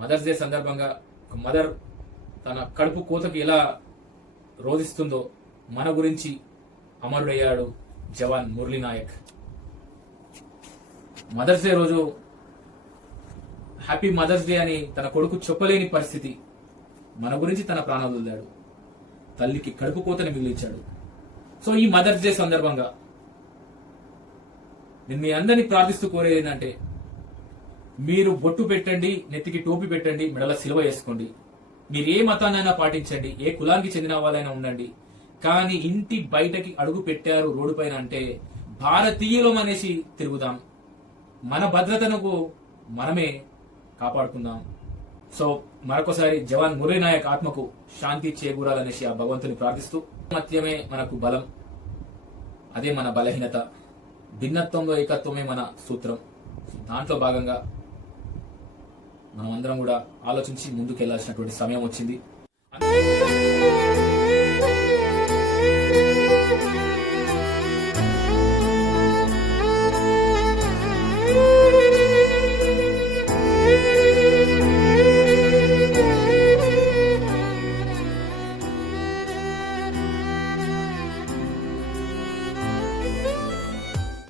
Mothers day సందర్భంగా ఒక mother తన కడుపు కోతకి ఎలా రోధిస్తుందో మన గురించి అమరుడయ్యాడు జవాన్ మురళీ నాయక్. మదర్స్ డే రోజు హ్యాపీ మదర్స్ డే అని తన కొడుకు చెప్పలేని పరిస్థితి, మన గురించి తన ప్రాణాలు వదిలాడు, తల్లికి కడుపు కోతని మిగిలించాడు. సో ఈ మదర్స్ డే సందర్భంగా నేను మీ అందరినీ ప్రార్థిస్తూ కోరేది ఏంటంటే, మీరు బొట్టు పెట్టండి, నెత్తికి టోపీ పెట్టండి, మెడల సిలువ వేసుకోండి, మీరు ఏ మతాన్నైనా పాటించండి, ఏ కులానికి చెందిన వాళ్ళైనా ఉండండి, కానీ ఇంటి బయటకి అడుగు పెట్టారు రోడ్డు పైన అంటే భారతీయులం అనేసి తిరుగుదాం, మన భద్రతను మనమే కాపాడుకుందాం. సో మరొకసారి జవాన్ మురళీ నాయక్ ఆత్మకు శాంతి చేకూరాలనేసి ఆ భగవంతుని ప్రార్థిస్తూ, మత్యమే మనకు బలం, అదే మన బలహీనత, భిన్నత్వంలో ఏకత్వమే మన సూత్రం. దాంట్లో భాగంగా మనం అందరం కూడా ఆలోచించి ముందుకెళ్లాల్సినటువంటి సమయం వచ్చింది.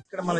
ఇక్కడ మన